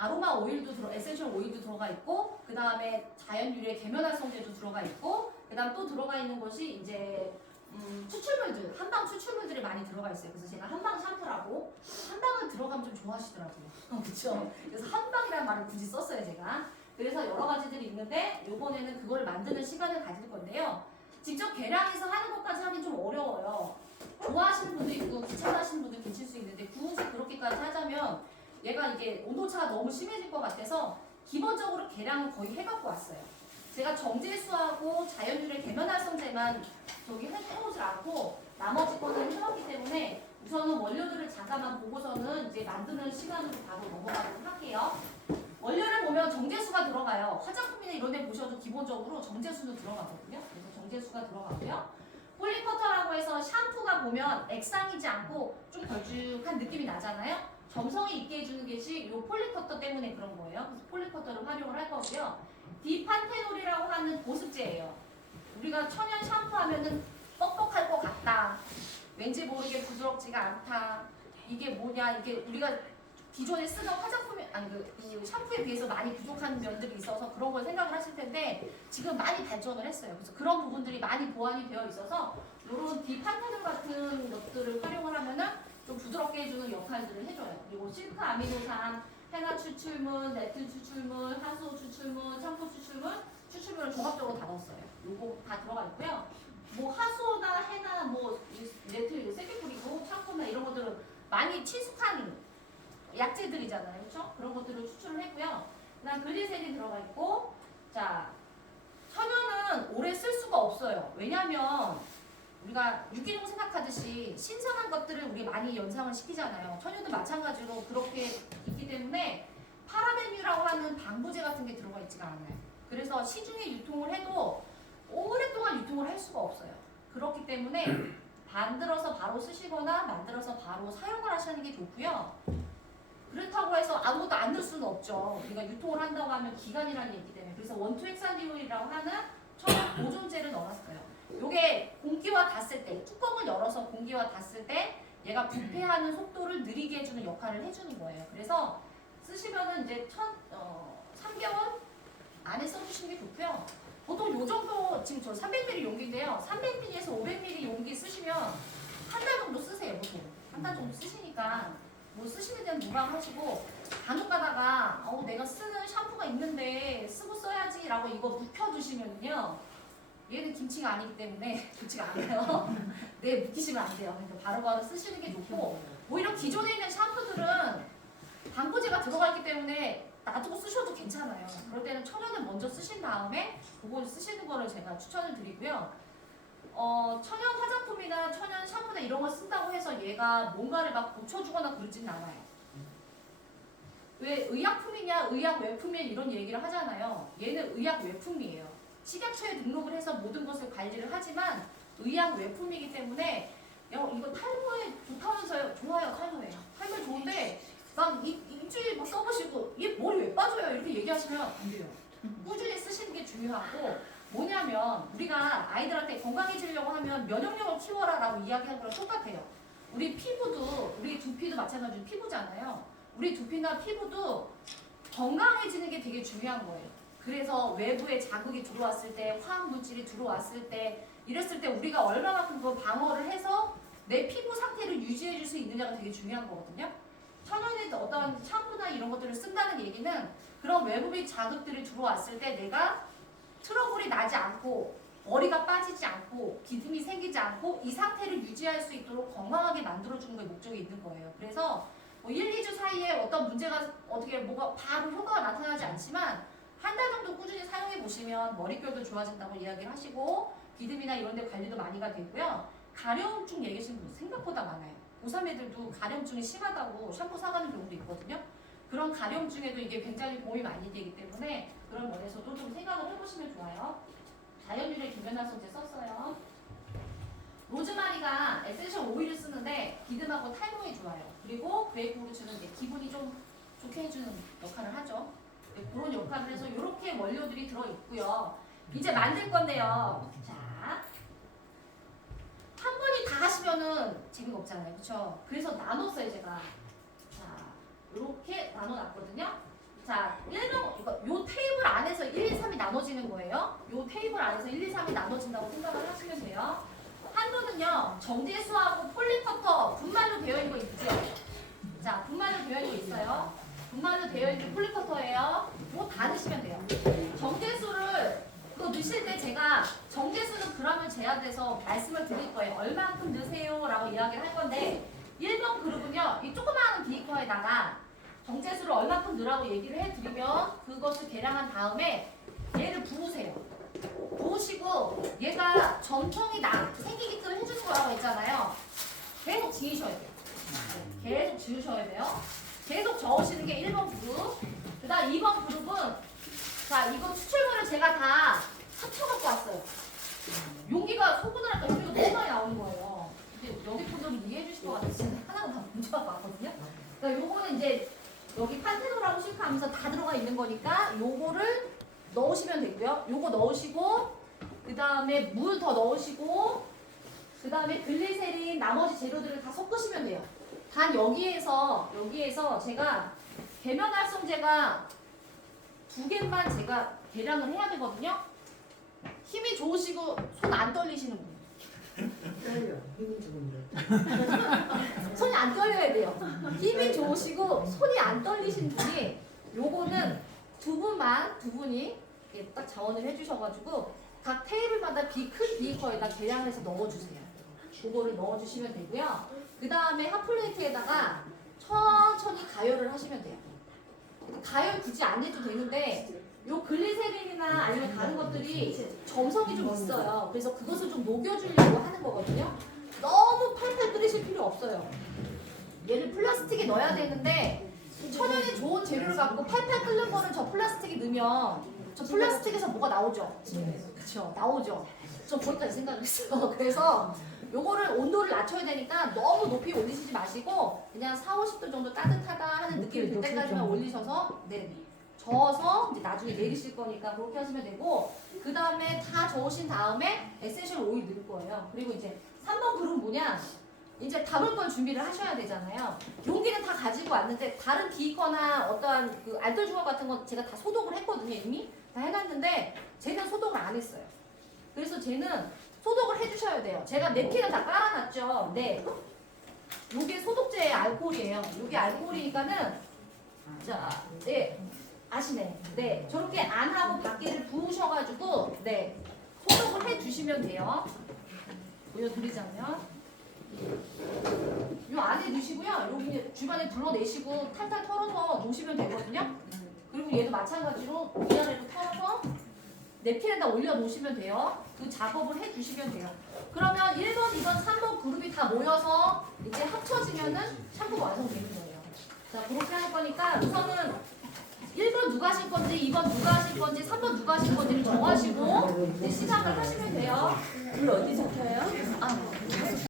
아로마 오일도 에센셜 오일도 들어가 있고, 그 다음에 자연 유래 계면활성제도 들어가 있고, 그 다음 또 들어가 있는 것이 이제 추출물들, 한방 추출물들이 많이 들어가 있어요. 그래서 제가 한방 샴푸라고, 한방을 들어가면 좀 좋아하시더라고요. 그쵸? 그래서 한방이라는 말을 굳이 썼어요, 제가. 그래서 여러 가지들이 있는데, 요번에는 그걸 만드는 시간을 가질 건데요. 직접 계량해서 하는 것까지 하긴 좀 어려워요. 좋아하시는 분도 있고, 귀찮아하시는 분도 계실 수 있는데, 굳이 그렇게까지 하자면, 얘가 이게 온도차가 너무 심해질 것 같아서, 기본적으로 계량을 거의 해갖고 왔어요. 제가 정제수하고 자연유래 계면활성제만 저기 해오질 않고 나머지 거는 해왔기 때문에 우선은 원료들을 잠깐만 보고서는 이제 만드는 시간으로 바로 넘어가도록 할게요. 원료를 보면 정제수가 들어가요. 화장품이나 이런 데 보셔도 기본적으로 정제수는 들어가거든요. 그래서 정제수가 들어가고요. 폴리커터라고 해서 샴푸가 보면 액상이지 않고 좀 걸쭉한 느낌이 나잖아요. 점성이 있게 해주는 것이 이 폴리커터 때문에 그런 거예요. 그래서 폴리커터를 활용을 할 거고요. 디판테놀이라고 하는 보습제예요. 우리가 천연 샴푸하면은 뻑뻑할 것 같다. 왠지 모르게 부드럽지가 않다. 이게 뭐냐? 이게 우리가 기존에 쓰던 화장품이 그 샴푸에 비해서 많이 부족한 면들이 있어서 그런 걸 생각을 하실 텐데 지금 많이 발전을 했어요. 그래서 그런 부분들이 많이 보완이 되어 있어서 이런 디판테놀 같은 것들을 활용을 하면은 좀 부드럽게 해주는 역할들을 해줘요. 그리고 실크 아미노산, 헤나 추출물, 네트 추출물, 하수 추출물, 샴푸 추출물을 종합적으로 다 넣었어요. 요거 다 들어가 있고요. 뭐 하수나 헤나, 뭐 네트 이거 세개 뿌리고 샴푸나 이런 것들은 많이 친숙한 약재들이잖아요, 그렇죠? 그런 것들을 추출을 했고요. 그다음 글리세린 들어가 있고, 자 천연은 오래 쓸 수가 없어요. 왜냐하면 우리가 유기농 생각하듯이 신선한 것들을 우리 많이 연상을 시키잖아요. 천연도 마찬가지로 그렇게 있기 때문에 파라벤유라고 하는 방부제 같은 게 들어가 있지가 않아요. 그래서 시중에 유통을 해도 오랫동안 유통을 할 수가 없어요. 그렇기 때문에 만들어서 바로 쓰시거나 만들어서 바로 사용을 하시는 게 좋고요. 그렇다고 해서 아무것도 안 넣을 수는 없죠. 우리가 유통을 한다고 하면 기간이라는 게 있기 때문에. 그래서 원투액산디올이라고 하는 천연 보존제를 넣어놨어요. 요게 공기와 닿았을 때, 뚜껑을 열어서 공기와 닿았을 때 얘가 부패하는 속도를 느리게 해주는 역할을 해주는 거예요. 그래서 쓰시면은 이제 3개월 안에 써주시는 게 좋고요. 보통 요 정도, 지금 저 300ml 용기인데요. 300ml에서 500ml 용기 쓰시면 한 달 정도 쓰세요, 보통. 한 달 정도 쓰시니까 뭐 쓰시는 데는 무방하시고 간혹 가다가 내가 쓰는 샴푸가 있는데 쓰고 써야지 라고 이거 묵혀두시면요. 얘는 김치가 아니기 때문에 좋지가 않아요. 네, 묵히시면 안 돼요. 그러니까 바로바로 쓰시는 게 좋고, 오히려 기존에 있는 샴푸들은 방부제가 들어가 있기 때문에 놔두고 쓰셔도 괜찮아요. 그럴 때는 천연을 먼저 쓰신 다음에 그걸 쓰시는 거를 제가 추천을 드리고요. 천연 화장품이나 천연 샴푸나 이런 걸 쓴다고 해서 얘가 뭔가를 막 고쳐주거나 그러지는 않아요. 왜 의약품이냐, 의약 외품이냐 이런 얘기를 하잖아요. 얘는 의약 외품이에요. 식약처에 등록을 해서 모든 것을 관리를 하지만 의약 외품이기 때문에 이거 탈모에 좋다면서요. 좋아요, 탈모에. 탈모에 좋은데 막 일주일 막 써보시고 얘 머리 왜 빠져요? 이렇게 얘기하시면 안 돼요. 꾸준히 쓰시는 게 중요하고, 뭐냐면 우리가 아이들한테 건강해지려고 하면 면역력을 키워라 라고 이야기하는 거랑 똑같아요. 우리 피부도, 우리 두피도 마찬가지로 피부잖아요. 우리 두피나 피부도 건강해지는 게 되게 중요한 거예요. 그래서 외부에 자극이 들어왔을 때, 화학물질이 들어왔을 때, 이랬을 때 우리가 얼마만큼 그 방어를 해서 내 피부 상태를 유지해 줄 수 있느냐가 되게 중요한 거거든요. 천연의 어떤 샴푸나 이런 것들을 쓴다는 얘기는 그런 외부의 자극들이 들어왔을 때 내가 트러블이 나지 않고 머리가 빠지지 않고 기름이 생기지 않고 이 상태를 유지할 수 있도록 건강하게 만들어주는 게 목적이 있는 거예요. 그래서 뭐 1, 2주 사이에 어떤 문제가 뭐가 바로 효과가 나타나지 않지만 한 달 정도 꾸준히 사용해 보시면 머릿결도 좋아진다고 이야기를 하시고 비듬이나 이런 데 관리도 많이가 되고요. 가려움증 얘기하시는 분 생각보다 많아요. 고3 애들도 가려움증이 심하다고 샴푸 사가는 경우도 있거든요. 그런 가려움증에도 이게 굉장히 도움이 많이 되기 때문에 그런 면에서도 좀 생각을 해보시면 좋아요. 자연유래 계면활성제 썼어요. 로즈마리가 에센셜 오일을 쓰는데 비듬하고 탈모에 좋아요. 그리고 그레이프루트는 이제 기분이 좀 좋게 해주는 역할을 하죠. 네, 그런 역할을 해서 이렇게 원료들이 들어있고요. 이제 만들 건데요. 자, 한 번이 다 하시면은 재미가 없잖아요. 그쵸? 그래서 나눴어요, 제가. 자, 이렇게 나눠놨거든요. 나눠지는 거예요. 요 테이블 안에서 1, 2, 3이 나눠진다고 생각을 하시면 돼요. 한도는요, 정제수하고 폴리커터 분말로 되어 있는 거 있죠? 자, 분말로 되어 있는 거 있어요. 분말로 되어 있는 폴리커터예요. 뭐 다 넣으시면 돼요. 정제수를 그거 넣으실 때 제가 정제수는 그램을 제한해서 말씀을 드릴 거예요. 얼만큼 넣으세요? 라고 이야기를 할 건데 1번 그룹은요, 이 조그마한 비커에다가 정제수를 얼만큼 넣으라고 얘기를 해드리면 그것을 계량한 다음에 얘를 부으세요. 부으시고 얘가 점통이 생기게끔 해주는 거라고 했잖아요. 계속 지으셔야 돼요. 계속 지으셔야 돼요. 계속 저으시는 게 1번 그룹. 그 다음 2번 그룹은 자, 이거 추출물을 제가 다 합쳐갖고 왔어요. 용기가 소분을 할까 용기가 너무 많이 나오는 거예요. 근데 여기 분들은 이해해 주실 것 같아요. 진짜 하나가 다 문제가 왔거든요. 그러니까 요거는 이제 여기 판테놀하고 실크하면서 다 들어가 있는 거니까 요거를 넣으시면 되고요. 요거 넣으시고 그 다음에 물 더 넣으시고 그 다음에 글리세린 나머지 재료들을 다 섞으시면 돼요. 단 여기에서 제가 계면활성제가 2개만 제가 계량을 해야 되거든요. 힘이 좋으시고 손 안 떨리시는 분. 떨려. 힘이 조금 손이 안 떨려야 돼요. 힘이 좋으시고 손이 안 떨리신 분이 요거는 두 분이 이렇게 딱 자원을 해주셔가지고 각 테이블마다 큰 비커에다 계량해서 넣어주세요. 그거를 넣어주시면 되고요. 그 다음에 핫플레이트에다가 천천히 가열을 하시면 돼요. 가열 굳이 안 해도 되는데 요 글리세린이나 아니면 다른 것들이 점성이 좀 있어요. 그래서 그것을 좀 녹여주려고 하는 거거든요. 너무 팔팔 끓이실 필요 없어요. 얘를 플라스틱에 넣어야 되는데 천연에 좋은 재료를 갖고 팔팔 끓는 거는 저 플라스틱에 넣으면 저 플라스틱에서 뭐가 나오죠? 그쵸, 나오죠. 저 거기까지 생각을 했어요. 그래서 요거를 온도를 낮춰야 되니까 너무 높이 올리시지 마시고 그냥 4, 50도 정도 따뜻하다 하는 느낌이 들 때까지만 올리셔서 저어서 이제 나중에 내리실 거니까 그렇게 하시면 되고 그 다음에 다 저으신 다음에 에센셜 오일 넣을 거예요. 그리고 이제 3번 그룹은 뭐냐? 이제 담을 걸 준비를 하셔야 되잖아요. 용기는 다 가지고 왔는데 다른 비거나 어떠한 그 알뜰 주걱 같은 건 제가 다 소독을 했거든요. 이미 다 해놨는데 쟤는 소독을 안 했어요. 그래서 쟤는 소독을 해주셔야 돼요. 제가 냅킨을 다 깔아놨죠. 네. 요게 소독제 알코올이에요. 요게 알코올이니까는 자, 네. 아시네. 네. 저렇게 안 하고 밖에를 부으셔가지고 네. 소독을 해주시면 돼요. 보여드리자면 요 안에 넣으시고요. 여기 주변에 둘러내시고 탈탈 털어서 놓으시면 되거든요. 그리고 얘도 마찬가지로 위아래로 털어서 냅킨에다 올려놓으시면 돼요. 그 작업을 해주시면 돼요. 그러면 1번, 2번, 3번 그룹이 다 모여서 이제 합쳐지면은 샴푸가 완성되는 거예요. 자, 그렇게 할 거니까 우선은 1번 누가 하실 건지, 2번 누가 하실 건지, 3번 누가 하실 건지를 정하시고 이제 시작을 하시면 돼요. 물 어디서 켜요? 아,